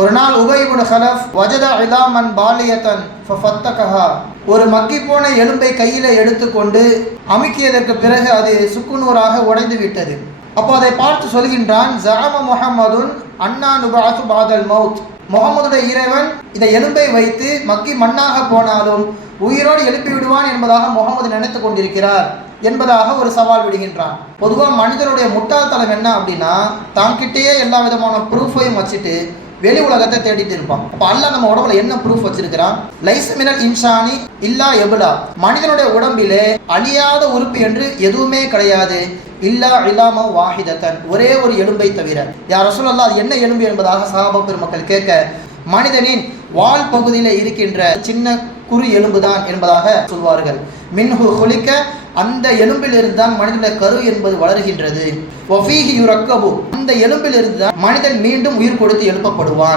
ஒரு நாள் உபை இப்னு கலஃப் வஜத இலாமன் பாலியத்தன் ஃபஃபத்தகஹா, ஒரு மக்கி போன எலும்பை கையில எடுத்துக்கொண்டு அமுக்கியதற்கு பிறகு அது சுக்குநூறாக உடைந்து விட்டது. அப்போ அதை பார்த்து சொல்கின்றான், ஜஅம முஹம்மதுன் அன்னா நுபஅது பாதல் மௌத், முகமதுடைய இறைவன் இந்த எலும்பை வைத்து மக்கி மண்ணாக போனாலும் உயிரோடு எழுப்பி விடுவான் என்பதாக முகமது நினைத்து கொண்டிருக்கிறார் என்பதாக ஒரு சவால் விடுகின்றான். பொதுவாக மனிதனுடைய முட்டாள்தனம் என்ன அப்படின்னா, தான்கிட்டேயே எல்லா விதமான ப்ரூஃபையும் வச்சுட்டு வெளி உலகத்தை தேடிட்டு இருப்பான். அப்போ அல்லாஹ் நம்ம உடம்புல என்ன ப்ரூஃப் வச்சிருக்கிறான்? லைஸ மினல் இன்சானி இல்லா எபுலா, மனிதனுடைய உடம்பிலே அழியாத உறுப்பு என்று எதுவுமே கிடையாது. இல்லா இலாம வாஹிதத்தன், ஒரே ஒரு எலும்பை தவிர. யா ரசூலல்லாஹ், அது என்ன எலும்பு என்பதாக சஹாபா பெருமக்கள் கேட்க, மனிதனின் வால் பகுதியில இருக்கின்ற சின்ன குறு எலும்பு தான் என்பதாக சொல்வார்கள். மின்ஹு ஹுலிக்க, அந்த எலும்பில் இருந்தான் மனிதனுடைய கரு என்பது வளர்கின்றது. வஃபீஹி யுரக்கபு, அந்த எலும்பில் இருந்தான் மனிதன் மீண்டும் உயிர் கொடுத்து எழுப்பப்படுவான்.